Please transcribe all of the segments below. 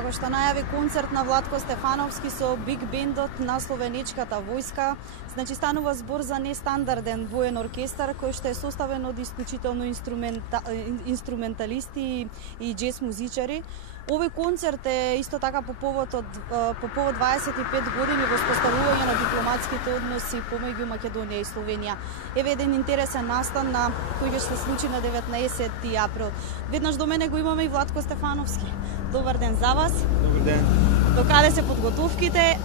Како што најави концерт на Владко Стефановски со биг бендот на Словенечката војска, значи станува збор за нестандарден воен оркестар кој што е составен од исклучително инструменталисти и џез музичари. Овој концерт е исто така по повод 25 години во споставување на дипломатските односи помеѓу Македонија и Словенија. Еве еден интересен настан на кој ќе се случи на 19 април. Веднаш до мене го имаме и Владко Стефановски. Добар ден за вас. Добар ден. До каде се подготовките?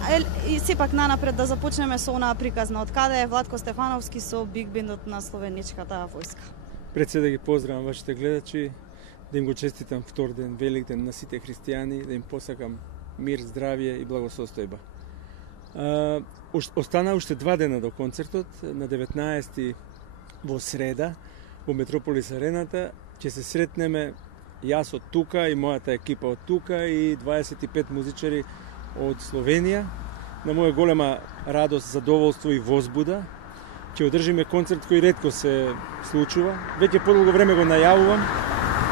И сепак нанапред да започнеме со онаа приказна. Од каде е Владко Стефановски со биг бендот на Словенечката војска? Пред се да ги поздравам вашите гледачи, да им го честитам втор ден, велик ден на сите христијани, да им посакам мир, здравје и благосостојба. Остана уште 2 дена до концертот, на 19 во среда, во Метрополис Арената, ќе се сретнеме јас од тука и мојата екипа од тука и 25 музичари од Словенија. На моја голема радост, задоволство и возбуда, ќе одржиме концерт кој ретко се случува. Веќе подолго време го најавувам.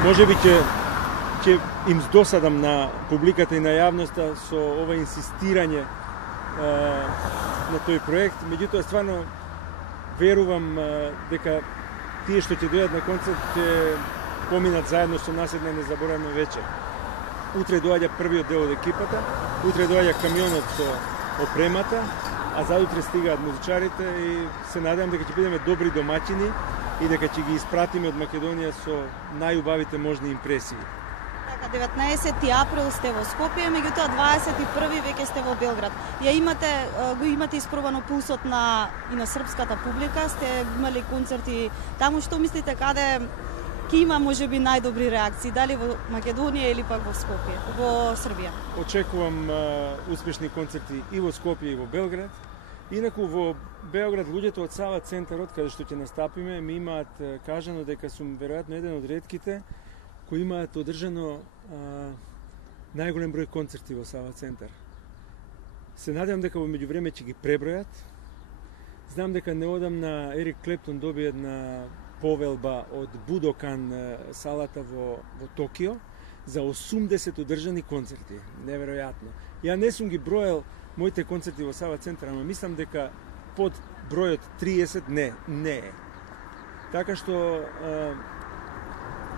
Можеби ќе им досадам на публиката и на јавноста со ова инсистирање на тој проект. Меѓутоа, стварно верувам дека тие што ќе дојдат на концерт ќе поминат заедно со нас една незаборавна вечер. Утре доаѓа првиот дел од екипата, утре доаѓа камионот со опремата, а заутре стигаат музичарите и се надевам дека ќе бидеме добри домаќини и дека ќе ги испратиме од Македонија со најубавите можни импресии. Така, 19 април сте во Скопје, меѓутоа 21 веќе сте во Белград. Го имате испробано пулсот и на српската публика, сте имали концерти таму, што мислите каде ќе има можеби најдобри реакции, дали во Македонија или пак во Скопје, во Србија? Очекувам успешни концерти и во Скопје и во Белград. Инаку во Београд луѓето од Сава центарот, каде што ќе настапиме, ми имаат кажано дека сум веројатно еден од ретките кои имаат одржано најголем број концерти во Сава центар. Се надевам дека во меѓувреме ќе ги пребројат. Знам дека неодамна Ерик Клептон доби една повелба од Будокан салата во Токио за 80 одржани концерти. Неверојатно. Ја не сум ги броел моите концерти во Сава центар, ама мислам дека под бројот 30 не е. Така што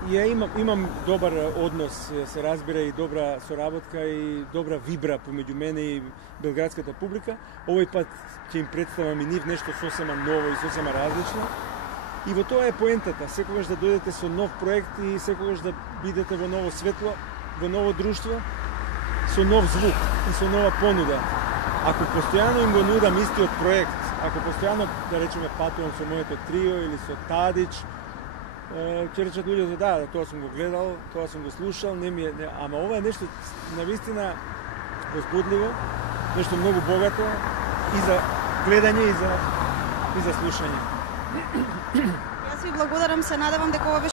имам добар однос, се разбира, и добра соработка и добра вибра помеѓу мене и белградската публика. Овој пат ќе им представам и нив нешто сосема ново и сосема различно. И во тоа е поентата, секогаш да дојдете со нов проект и секогаш да бидете во ново светло, во ново друштво, со нов звук и со нова понуда. Ако постојано им го нудам истиот проект, ако постојано, да речеме, патувам со моето трио или со Тадич, ќе речат луѓето, да, тоа сум го гледал, тоа сум го слушал, ама ова е нешто навистина возбудливо, нешто многу богато и за гледање и за слушање. Јас ви благодарам, се надевам дека ова беше